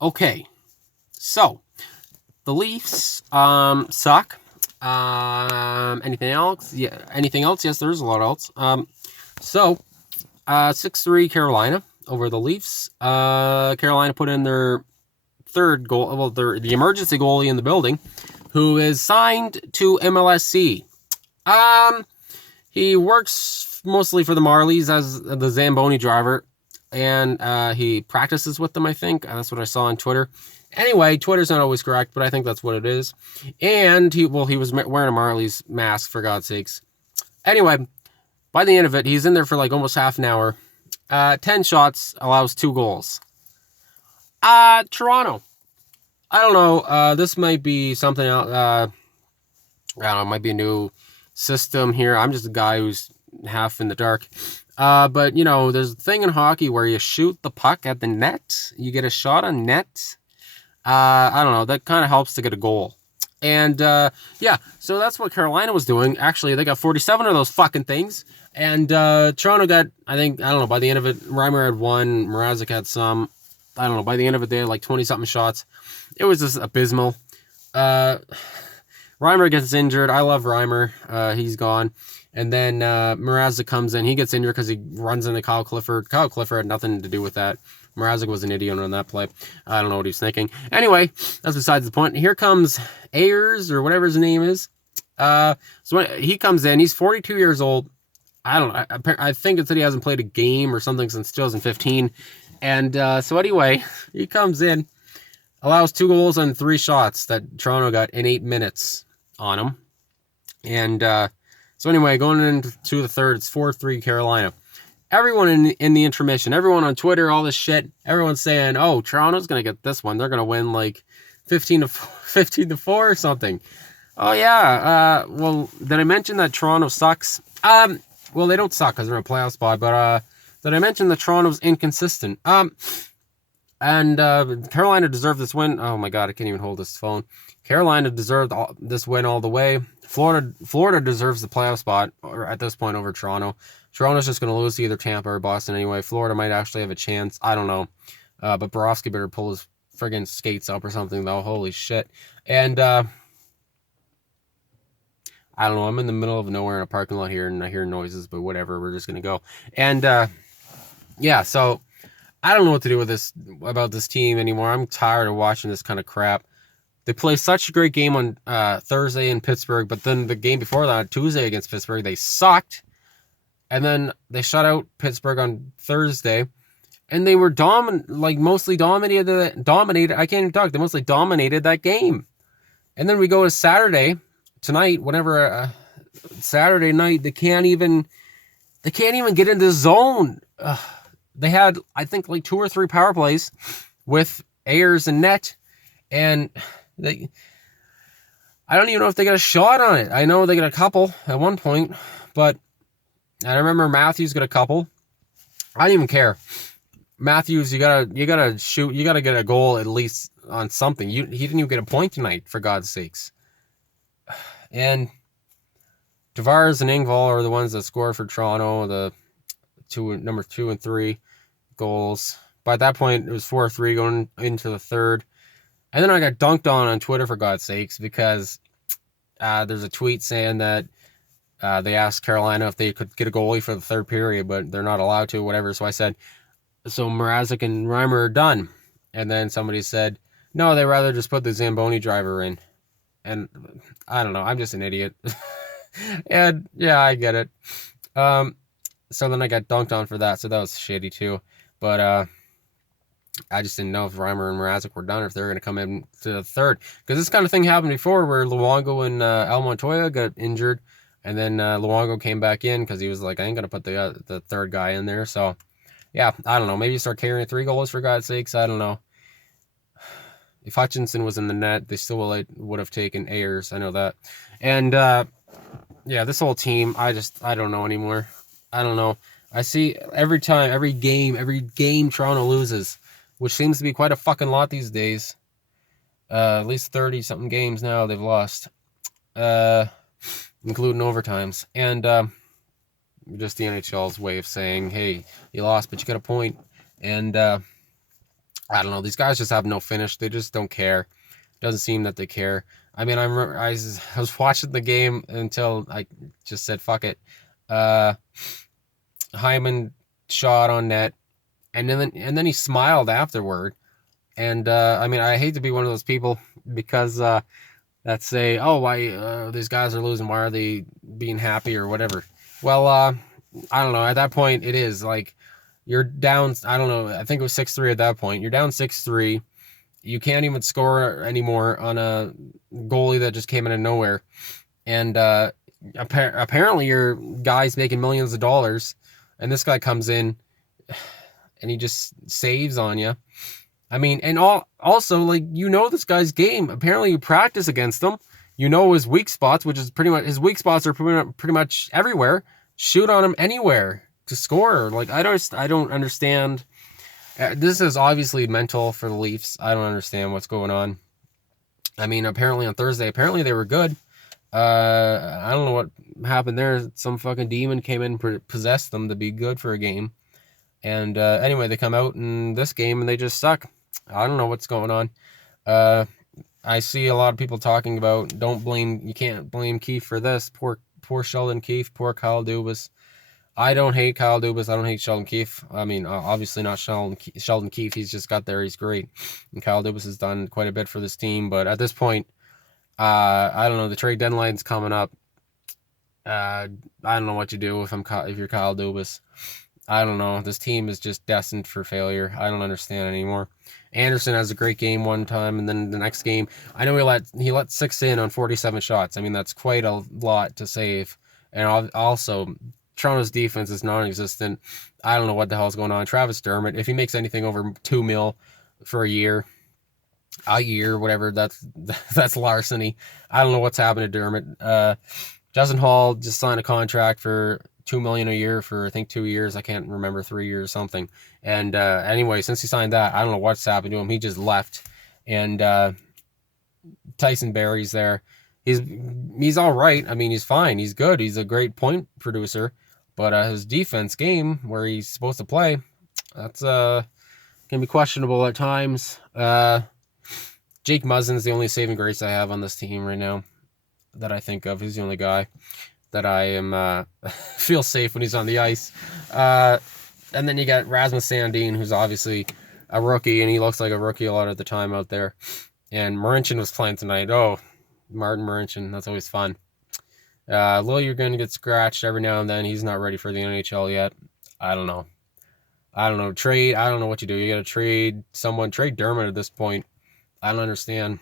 Okay, so the Leafs suck. Anything else? Yeah, anything else? Yes, there's a lot else. 6-3 Carolina over the Leafs. Carolina put in their third goal. Well, the emergency goalie in the building, who is signed to MLSC. Um, he works mostly for the Marlies as the Zamboni driver, and he practices with them, I think. That's what I saw on Twitter. Anyway, Twitter's not always correct, but I think that's what it is. And he was wearing a Marlies mask, for God's sakes. Anyway, by the end of it, he's in there for like almost half an hour. 10 shots, allows 2 goals. Toronto. I don't know. This might be something else. I don't know. It might be a new system here. I'm just a guy who's half in the dark. But, you know, there's a thing in hockey where you shoot the puck at the net. You get a shot on net. I don't know. That kind of helps to get a goal. And, yeah, so that's what Carolina was doing. Actually, they got 47 of those fucking things. And Toronto got, I don't know, by the end of it, Reimer had 1, Mrazek had some. I don't know, by the end of it, they had like 20-something shots. It was just abysmal. Reimer gets injured. I love Reimer. He's gone. And then Mrazek comes in. He gets injured because he runs into Kyle Clifford. Kyle Clifford had nothing to do with that. Mrazek was an idiot on that play. I don't know what he's thinking. Anyway, that's besides the point. Here comes Ayers, or whatever his name is. So when he comes in, he's 42 years old. I don't know. I think it's that he hasn't played a game or something since 2015. And so anyway, he comes in, allows 2 goals and 3 shots that Toronto got in 8 minutes on him. And so anyway, going into the third, it's 4-3 Carolina. Everyone in the intermission, everyone on Twitter, all this shit, everyone's saying, oh, Toronto's going to get this one. They're going to win like 15-4 or something. Oh, yeah. Well, did I mention that Toronto sucks? Well, they don't suck because they're in a playoff spot, but did I mention that Toronto's inconsistent? And Carolina deserved this win. Oh my God, I can't even hold this phone. Carolina deserved this win all the way. Florida deserves the playoff spot at this point over Toronto. Toronto's just going to lose to either Tampa or Boston anyway. Florida might actually have a chance. I don't know. But Borowski better pull his friggin' skates up or something, though. Holy shit. And I don't know. I'm in the middle of nowhere in a parking lot here, and I hear noises, but whatever. We're just going to go. And yeah, so I don't know what to do with this about this team anymore. I'm tired of watching this kind of crap. They play such a great game on Thursday in Pittsburgh, but then the game before that, Tuesday against Pittsburgh, they sucked. And then they shut out Pittsburgh on Thursday, and they were mostly dominated. I can't even talk. They mostly dominated that game. And then we go to Saturday tonight. Whenever Saturday night, they can't even get into the zone. They had, I think, like 2 or 3 power plays with Ayers and net, and I don't even know if they got a shot on it. I know they got a couple at one point, but I remember Matthews got a couple. I don't even care. Matthews, you gotta shoot. You gotta get a goal at least on something. He didn't even get a point tonight, for God's sakes. And Tavares and Engvall are the ones that scored for Toronto. The number 2 and 3 goals. By that point, it was 4-3 going into the third. And then I got dunked on Twitter, for God's sakes, because there's a tweet saying that they asked Carolina if they could get a goalie for the third period, but they're not allowed to, whatever. So I said, so Mrazek and Reimer are done. And then somebody said, no, they'd rather just put the Zamboni driver in. And I don't know. I'm just an idiot. And yeah, I get it. So then I got dunked on for that. So that was shitty too. But I just didn't know if Reimer and Mrazek were done or if they were going to come in to the third. Because this kind of thing happened before where Luongo and El Montoya got injured. And then Luongo came back in because he was like, I ain't going to put the third guy in there. So, yeah, I don't know. Maybe start carrying 3 goals, for God's sakes. I don't know. If Hutchinson was in the net, they still would have taken Ayers. I know that. And, yeah, this whole team, I don't know anymore. I don't know. I see every game Toronto loses, which seems to be quite a fucking lot these days. At least 30-something games now they've lost. Including overtimes. And just the NHL's way of saying, hey, you lost, but you got a point. And I don't know. These guys just have no finish. They just don't care. Doesn't seem that they care. I mean, I remember I was watching the game until I just said fuck it. Uh, Hyman shot on net, and then he smiled afterward. And I mean, I hate to be one of those people because that say, oh, why these guys are losing? Why are they being happy or whatever? Well, I don't know. At that point, it is like you're down. I don't know. I think it was 6-3 at that point. You're down 6-3. You can't even score anymore on a goalie that just came out of nowhere. And apparently your guy's making millions of dollars, and this guy comes in and he just saves on you. I mean, and also, like, this guy's game. Apparently you practice against him. You know his weak spots, which is pretty much, his weak spots are pretty much everywhere. Shoot on him anywhere to score. Like, I don't understand. This is obviously mental for the Leafs. I don't understand what's going on. I mean, apparently on Thursday, they were good. I don't know what happened there. Some fucking demon came in and possessed them to be good for a game. And anyway, they come out in this game and they just suck. I don't know what's going on. I see a lot of people talking about you can't blame Keefe for this. Poor Sheldon Keefe, poor Kyle Dubas. I don't hate Kyle Dubas. I don't hate Sheldon Keefe. I mean, obviously not Sheldon Keefe. He's just got there. He's great. And Kyle Dubas has done quite a bit for this team. But at this point, I don't know. The trade deadline's coming up. I don't know what you do if you're Kyle Dubas. I don't know. This team is just destined for failure. I don't understand anymore. Anderson has a great game one time, and then the next game, I know he let 6 in on 47 shots. I mean, that's quite a lot to save. And also, Toronto's defense is non-existent. I don't know what the hell's going on. Travis Dermott, if he makes anything over $2 million for a year, whatever, that's larceny. I don't know what's happened to Dermott. Justin Hall just signed a contract for $2 million a year for, I think, 2 years. I can't remember, 3 years or something. And anyway, since he signed that, I don't know what's happened to him. He just left. And Tyson Barrie's there. He's all right. I mean, he's fine. He's good. He's a great point producer. But his defense game, where he's supposed to play, that's can be questionable at times. Jake Muzzin's the only saving grace I have on this team right now that I think of. He's the only guy that I am feel safe when he's on the ice. And then you got Rasmus Sandin, who's obviously a rookie, and he looks like a rookie a lot of the time out there. And Marincin was playing tonight. Oh, Martin Marincin, that's always fun. Lil, you're going to get scratched every now and then. He's not ready for the NHL yet. I don't know. Trade. I don't know what you do. You got to trade someone. Trade Dermott at this point. I don't understand.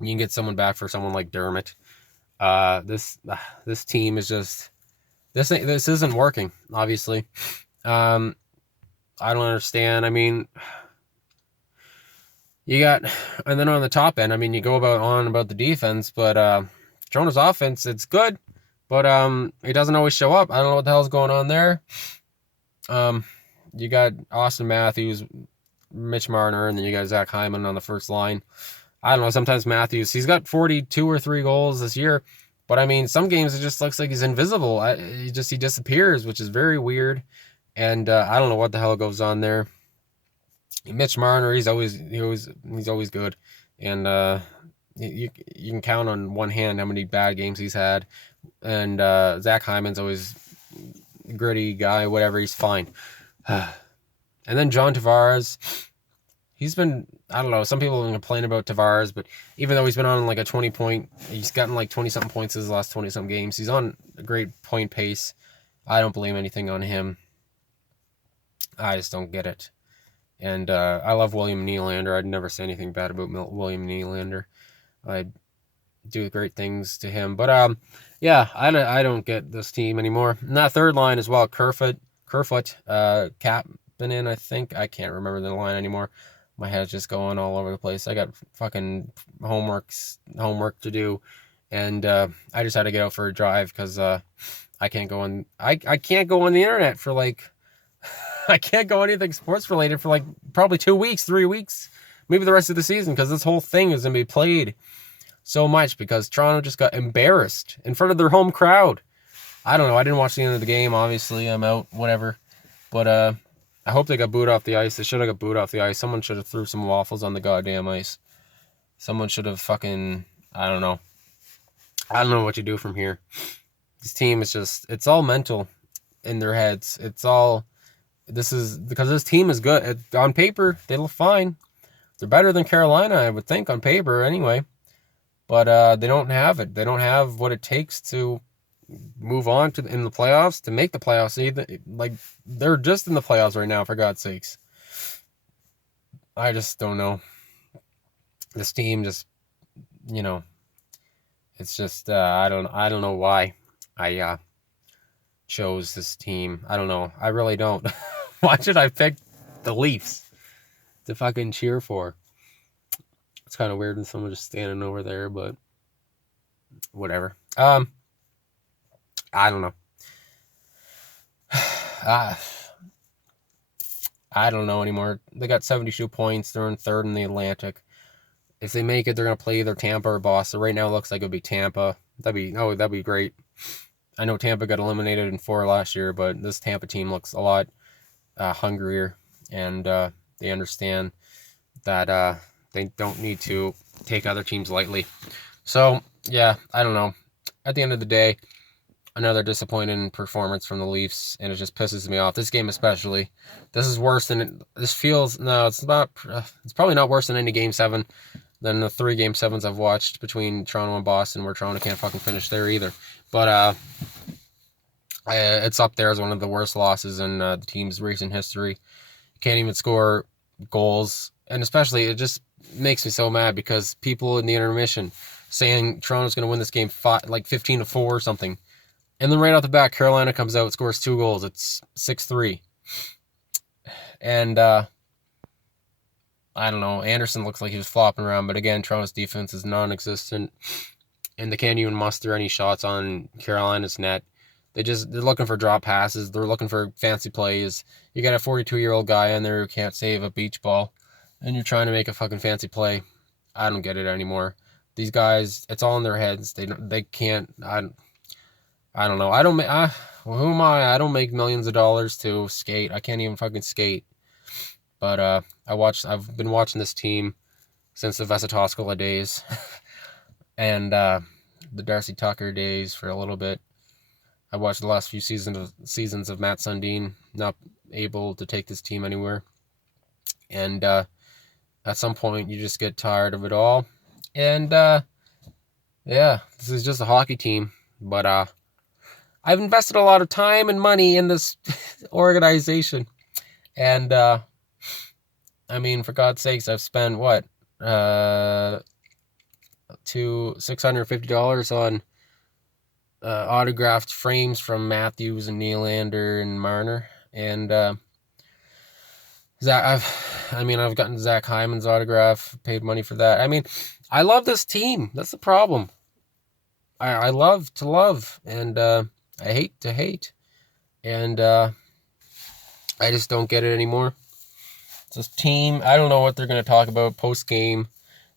You can get someone back for someone like Dermott. This team is just this isn't working. Obviously, I don't understand. I mean, you got, and then on the top end, I mean, you go about the defense, but Toronto's offense, it's good, but it doesn't always show up. I don't know what the hell's going on there. You got Austin Matthews, Mitch Marner, and then you got Zach Hyman on the first line. I don't know, sometimes Matthews, he's got 42 or 3 goals this year, but I mean, some games it just looks like he's invisible. He disappears, which is very weird, and I don't know what the hell goes on there. Mitch Marner, he's always good, and you can count on one hand how many bad games he's had, and Zach Hyman's always a gritty guy, whatever, he's fine. And then John Tavares, he's been, I don't know, some people have been complaining about Tavares, but even though he's been on like a 20-point, he's gotten like 20-something points his last 20-something games. He's on a great point pace. I don't blame anything on him. I just don't get it. And I love William Nylander. I'd never say anything bad about William Nylander. I do great things to him. But yeah, I don't get this team anymore. And that third line as well, Kerfoot, Kapanen, I think. I can't remember the line anymore. My head's just going all over the place. I got fucking homework to do, and I just had to get out for a drive because I can't go on. I can't go on the internet for like. I can't go anything sports related for like probably 2 weeks, 3 weeks, maybe the rest of the season, because this whole thing is gonna be played so much because Toronto just got embarrassed in front of their home crowd. I don't know. I didn't watch the end of the game. Obviously, I'm out. Whatever, but I hope they got booed off the ice. They should have got booed off the ice. Someone should have threw some waffles on the goddamn ice. Someone should have fucking, I don't know. I don't know what you do from here. This team is just, it's all mental in their heads. It's all, this is, because this team is good. On paper, they look fine. They're better than Carolina, I would think, on paper anyway. But they don't have it. They don't have what it takes to move on to in the playoffs, to make the playoffs. Like, they're just in the playoffs right now, for God's sakes. I just don't know. This team just, you know, it's just I don't know why I chose this team. I don't know. I really don't. Why should I pick the Leafs to fucking cheer for? It's kind of weird when someone just standing over there, but whatever. I don't know. I don't know anymore. They got 72 points. They're in third in the Atlantic. If they make it, they're gonna play either Tampa or Boston. Right now, it looks like it'll be Tampa. That'd be great. I know Tampa got eliminated in 4 last year, but this Tampa team looks a lot hungrier, and they understand that they don't need to take other teams lightly. So yeah, I don't know. At the end of the day, another disappointing performance from the Leafs, and it just pisses me off. This game especially. This is worse than this feels. No, it's not. It's probably not worse than any Game 7 than the 3 Game 7s I've watched between Toronto and Boston, where Toronto can't fucking finish there either. But it's up there as one of the worst losses in the team's recent history. Can't even score goals, and especially it just makes me so mad because people in the intermission saying Toronto's going to win this game 15-4 or something. And then right off the bat, Carolina comes out, scores 2 goals. It's 6-3. And I don't know. Anderson looks like he was flopping around, but again, Toronto's defense is non-existent, and they can't even muster any shots on Carolina's net. They're looking for drop passes. They're looking for fancy plays. You got a 42-year-old guy in there who can't save a beach ball, and you're trying to make a fucking fancy play. I don't get it anymore. These guys, it's all in their heads. They can't. I don't know. Who am I? I don't make millions of dollars to skate. I can't even fucking skate. But I've been watching this team since the Vesatoskola days and the Darcy Tucker days for a little bit. I watched the last few seasons of Matt Sundin, not able to take this team anywhere. And at some point, you just get tired of it all. And yeah, this is just a hockey team. But I've invested a lot of time and money in this organization. And I mean, for God's sakes, I've spent what? $650 on autographed frames from Matthews and Nylander and Marner. And I've gotten Zach Hyman's autograph, paid money for that. I mean, I love this team. That's the problem. I love to love, and I hate to hate. And I just don't get it anymore. This team, I don't know what they're going to talk about post-game.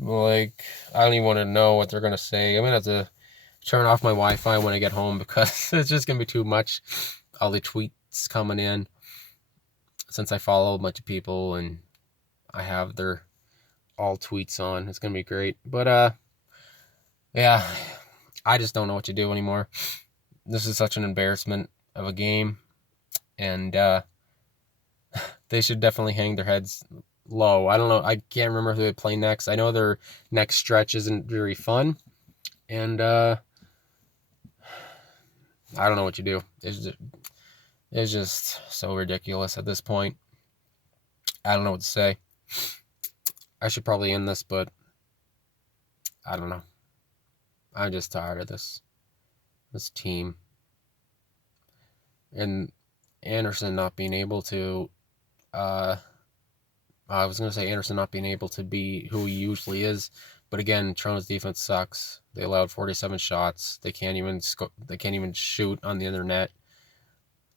Like, I don't even want to know what they're going to say. I'm going to have to turn off my Wi-Fi when I get home because it's just going to be too much. All the tweets coming in. Since I follow a bunch of people and I have their all tweets on. It's going to be great. But, yeah, I just don't know what to do anymore. This is such an embarrassment of a game. And, they should definitely hang their heads low. I don't know. I can't remember who they play next. I know their next stretch isn't very fun. And I don't know what you do. It's just so ridiculous at this point. I don't know what to say. I should probably end this, but I don't know. I'm just tired of this team. And Anderson not being able to I was going to say Anderson not being able to be who he usually is, but again, Toronto's defense sucks. They allowed 47 shots. They can't even shoot on the other net.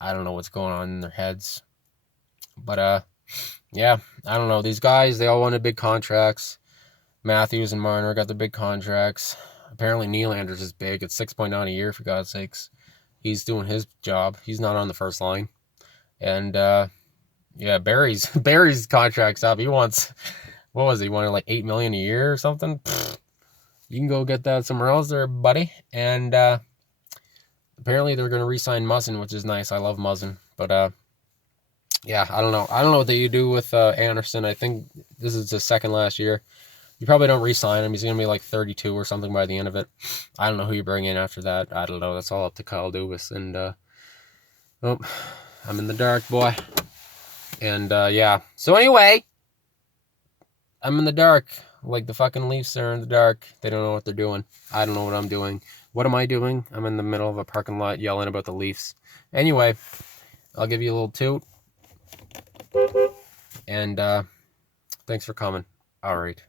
I don't know what's going on in their heads. But yeah, I don't know. These guys, they all wanted big contracts. Matthews and Marner got the big contracts. Apparently Nylander's is big. It's $6.9 a year, for God's sakes. He's doing his job. He's not on the first line. And Yeah, Barry's contract's up. He wants, what was he wanted, like $8 million a year or something? Pfft, you can go get that somewhere else there, buddy. And apparently they're gonna re-sign Muzzin, which is nice. I love Muzzin. But yeah, I don't know. I don't know what you do with Anderson. I think this is his second last year. You probably don't re-sign him. He's gonna be like 32 or something by the end of it. I don't know who you bring in after that. I don't know. That's all up to Kyle Dubas. And oh, I'm in the dark, boy. And yeah. So anyway, I'm in the dark. Like the fucking Leafs are in the dark. They don't know what they're doing. I don't know what I'm doing. What am I doing? I'm in the middle of a parking lot yelling about the Leafs. Anyway, I'll give you a little toot. And thanks for coming. All right.